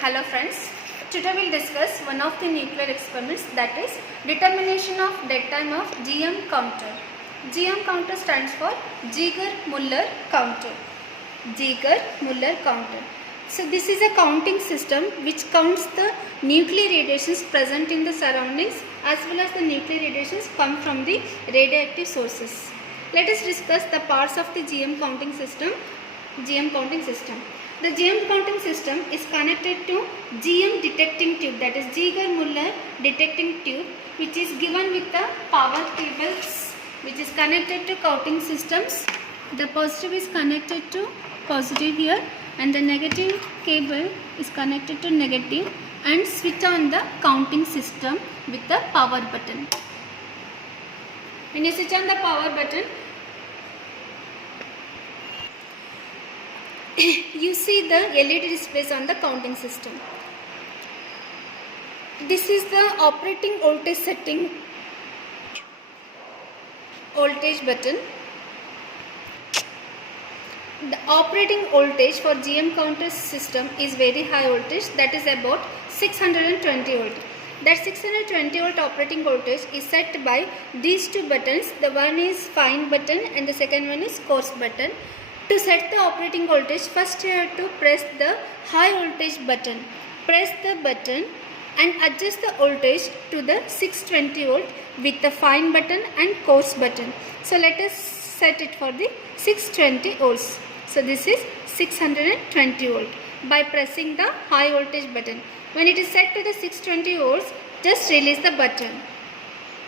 Hello friends, today we will discuss one of the nuclear experiments, that is determination of dead time of GM counter. GM counter stands for Geiger-Müller counter. Geiger-Müller counter. So this is a counting system which counts the nuclear radiations present in the surroundings as well as the nuclear radiations come from the radioactive sources. Let us discuss the parts of the GM counting system. The GM counting system is connected to GM detecting tube, that is Geiger-Müller detecting tube, which is given with the power cables which is connected to counting systems. The positive is connected to positive here and the negative cable is connected to negative, and switch on the counting system with the power button. When you switch on the power button, you see the LED displays on the counting system. This is the operating voltage setting voltage button. The operating voltage for GM counter system is very high voltage, that is about 620 volt. That 620 volt operating voltage is set by these two buttons. The one is fine button and the second one is coarse button. To set the operating voltage, first you have to press the high voltage button. Press the button and adjust the voltage to the 620 volt with the fine button and coarse button. So let us set it for the 620 volts. So this is 620 volt by pressing the high voltage button. When it is set to the 620 volts, just release the button.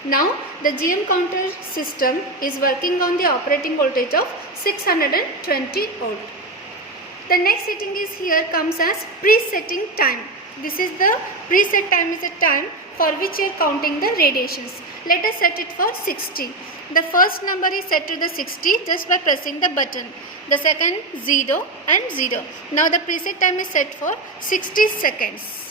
Now the GM counter system is working on the operating voltage of 620 volt. The next setting is here comes as presetting time. This is the preset time, is a time for which you are counting the radiations. Let us set it for 60. The first number is set to the 60 just by pressing the button. The second 0 and 0. Now the preset time is set for 60 seconds.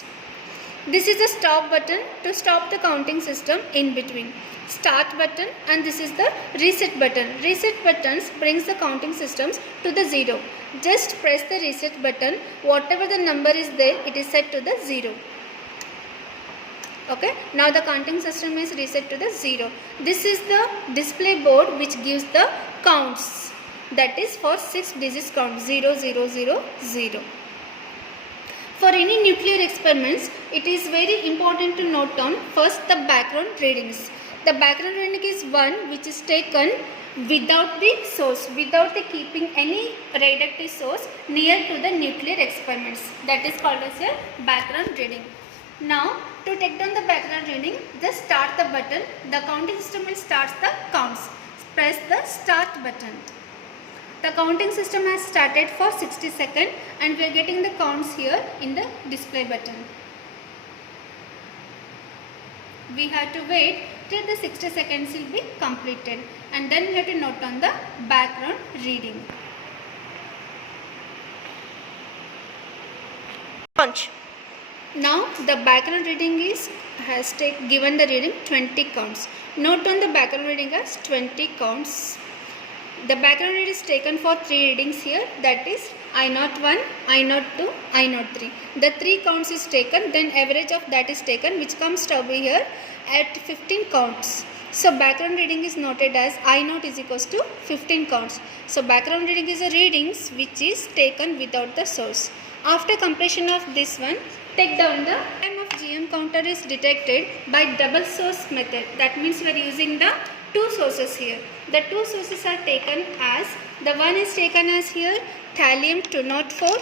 This is the stop button to stop the counting system in between. Start button, and this is the reset button. Reset buttons brings the counting systems to the 0. Just press the reset button. Whatever the number is there, it is set to the 0. Okay. Now the counting system is reset to the 0. This is the display board which gives the counts. That is for 6 digits count 0, 0, 0, 0. For any nuclear experiments, it is very important to note down first the background readings. The background reading is one which is taken without the source, without the keeping any radioactive source near to the nuclear experiments. That is called as a background reading. Now, to take down the background reading, just start the button. The counting system will start the counts. Press the start button. The counting system has started for 60 seconds and we are getting the counts here in the display button. We have to wait till the 60 seconds will be completed, and then we have to note on the background reading. Punch. Now the background reading has given the reading 20 counts. Note on the background reading as 20 counts. The background reading is taken for 3 readings here, that is I01, I02, I03. The 3 counts is taken, then average of that is taken, which comes to be here at 15 counts. So background reading is noted as I0 is equals to 15 counts. So background reading is a readings which is taken without the source. After completion of this one, take down the time of GM counter is detected by double source method. That means we are using the 2 sources here. The 2 sources are taken as, the one is taken as here thallium-204,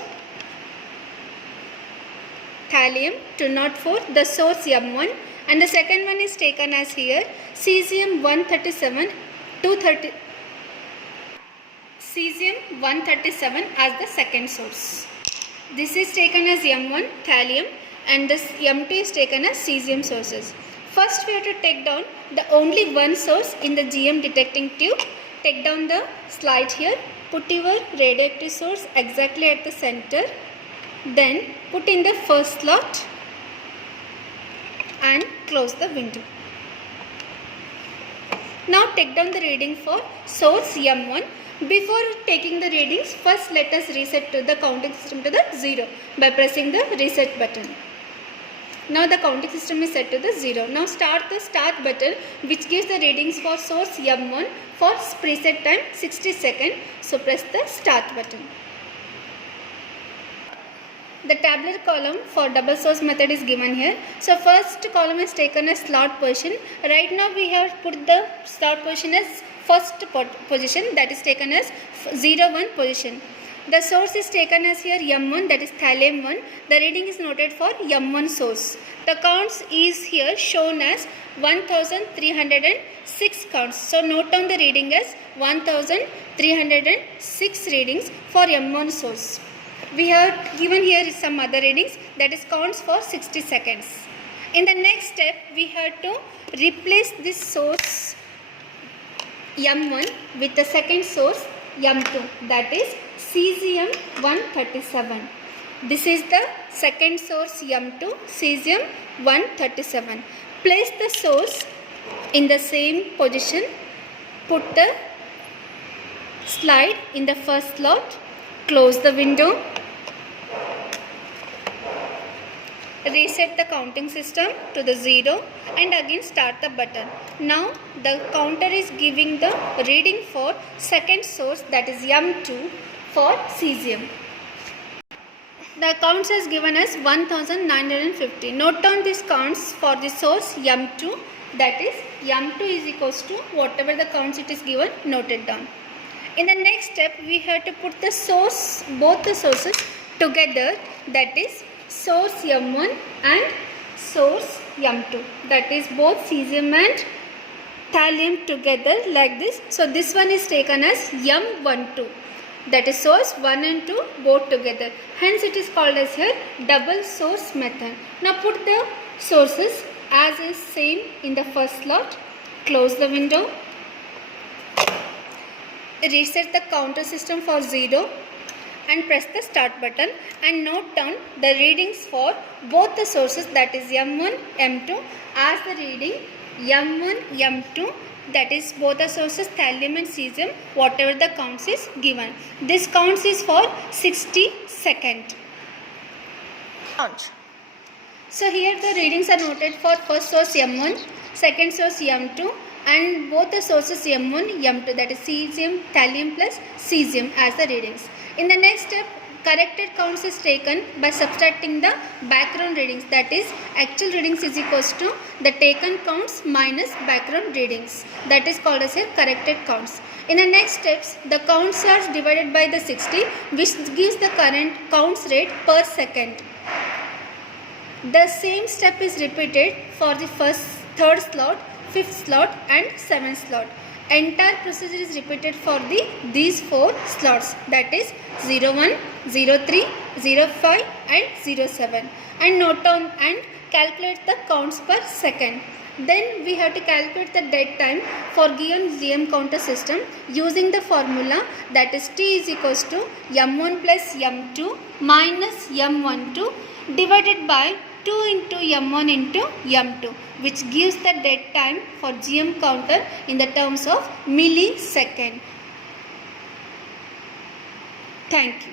thallium-204, the source M1, and the second one is taken as here cesium-137, cesium-137 as the second source. This is taken as M1 thallium and this M2 is taken as cesium sources. First we have to take down the only one source in the GM detecting tube. Take down the slide here, put your radioactive source exactly at the center, then put in the first slot and close the window. Now take down the reading for source M1 Before taking the readings, first let us reset to the counting system to the 0 by pressing the reset button. Now the counting system is set to the 0. Now start the start button, which gives the readings for source M1 for preset time 60 seconds. So press the start button. The tabular column for double source method is given here. So first column is taken as slot position. Right now we have put the slot position as first position, that is taken as 0 1 position. The source is taken as here M1, that is thallium 1. The reading is noted for M1 source. The counts is here shown as 1306 counts. So note down the reading as 1306 readings for M1 source. We have given here some other readings, that is counts for 60 seconds. In the next step, we have to replace this source M1 with the second source M2, that is cesium 137. This is the second source M2, cesium 137. Place the source in the same position. Put the slide in the first slot. Close the window. Reset the counting system to the 0 and again start the button. Now the counter is giving the reading for second source, that is M2 for cesium. The counts is given as 1950. Note down these counts for the source M2, that is M2 is equals to whatever the counts it is given, noted down. In the next step, we have to put the source, both the sources together, that is source M1 and source M2, that is both cesium and thallium together like this. So this one is taken as M12, that is source 1 and 2 both together. Hence it is called as here double source method. Now put the sources as is same in the first slot. Close the window. Reset the counter system for 0 and press the start button and note down the readings for both the sources, that is M1, M2 as the reading M1, M2, that is both the sources thallium and cesium, whatever the counts is given. This counts is for 60 seconds. So here the readings are noted for first source M1, second source M2 and both the sources M1, M2, that is cesium, thallium plus cesium as the readings. In the next step, corrected counts is taken by subtracting the background readings, that is actual readings is equals to the taken counts minus background readings, that is called as here corrected counts. In the next steps, the counts are divided by the 60, which gives the current counts rate per second. The same step is repeated for the first, third slot, fifth slot and seventh slot. Entire procedure is repeated for these 4 slots, that is 01, 03, 05 and 07, and note down and calculate the counts per second. Then we have to calculate the dead time for given GM counter system using the formula, that is T is equals to M1 plus M2 minus M12 divided by 2 into M1 into M2, which gives the dead time for GM counter in the terms of millisecond. Thank you.